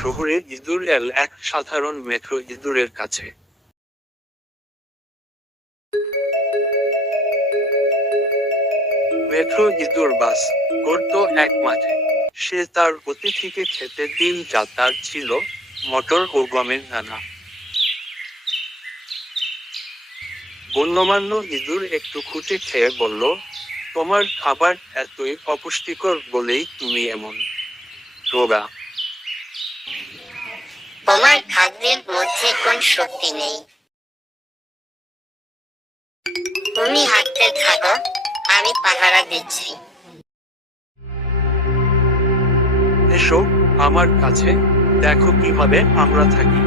শহরে ইঁদুর এল এক সাধারণ মেট্রো ইঁদুরের কাছে। মেট্রো ইঁদুর বাস করত এক মাঠে। সে তার অতিথিকে খেতে দিন যা তার ছিল, মটর ও গমের নানা গণ্যমান্য ইঁদুর একটু খুঁটে খেয়ে বলল, তোমার খাবার এতই অপুষ্টিকর বলেই তুমি এমন। রোগা তোমার খাদ্যের মধ্যে কোন শক্তি নেই? তুমি হাঁটতে থাকো আমি পাহারা দিচ্ছি। এসো আমার কাছে দেখো কীভাবে আমরা থাকি।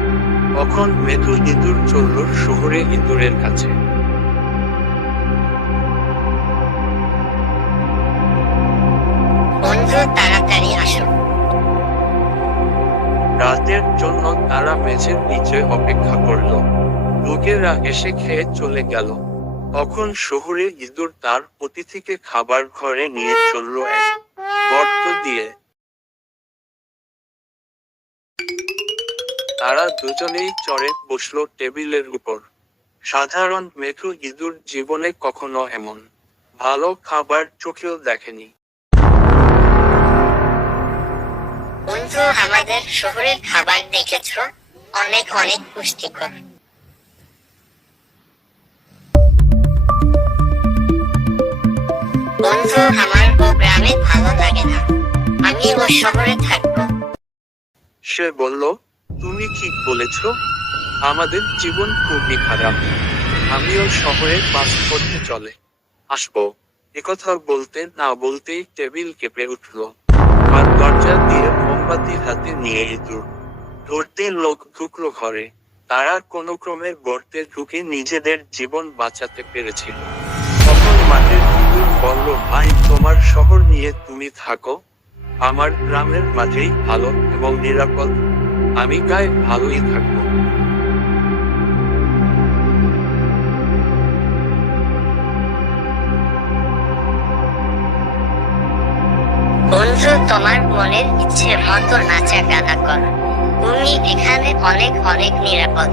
তখন মেথু ইঁদুর চলল শহরে ইঁদুরের কাছে। বন্ধু তাড়াতাড়ি আসো। রাতের জন্য তারা মেঝের নিচে অপেক্ষা করল। লোকেরা এসে খেয়ে চলে গেল। তখন শহরে ইঁদুর তার অতিথিকে খাবার ঘরে নিয়ে চলল এক গর্ত দিয়ে। তারা দুজনেই চড়ে বসল টেবিলের উপর। সাধারণ মেঘু ইঁদুর জীবনে কখনো এমন। ভালো খাবার চোখেও দেখেনি। আমাদের শহরের খাবার দেখেছ? অনেক অনেক পুষ্টিকর। বন্ধু, আমার ও গ্রামে ভালো লাগে না। আমি ও শহরে থাকব। সে বলল, তুমি ঠিক বলেছ, আমাদের জীবন খুবই খারাপ। আমিও শহরে বাস করতে চলে। আসব। একথা বলতে না বলতেই টেবিল কেঁপে উঠল। আর দরজা মোমবাতি হাতে নিয়ে ইঁদুর ধরতে লোক ঢুকলো ঘরে। তারা কোনো ক্রমে গর্তে ঢুকে নিজেদের জীবন বাঁচাতে পেরেছিল। তখন মাঠের ইঁদুর বলল, ভাই, তোমার শহর নিয়ে তুমি থাকো। আমার গ্রামের মাঝেই ভালো এবং নিরাপদ। আমি গায়ে ভালোই থাকব। বন্ধু তোমার মনের ইচ্ছে মতো নাচা গানা কর। তুমি এখানে অনেক অনেক নিরাপদ।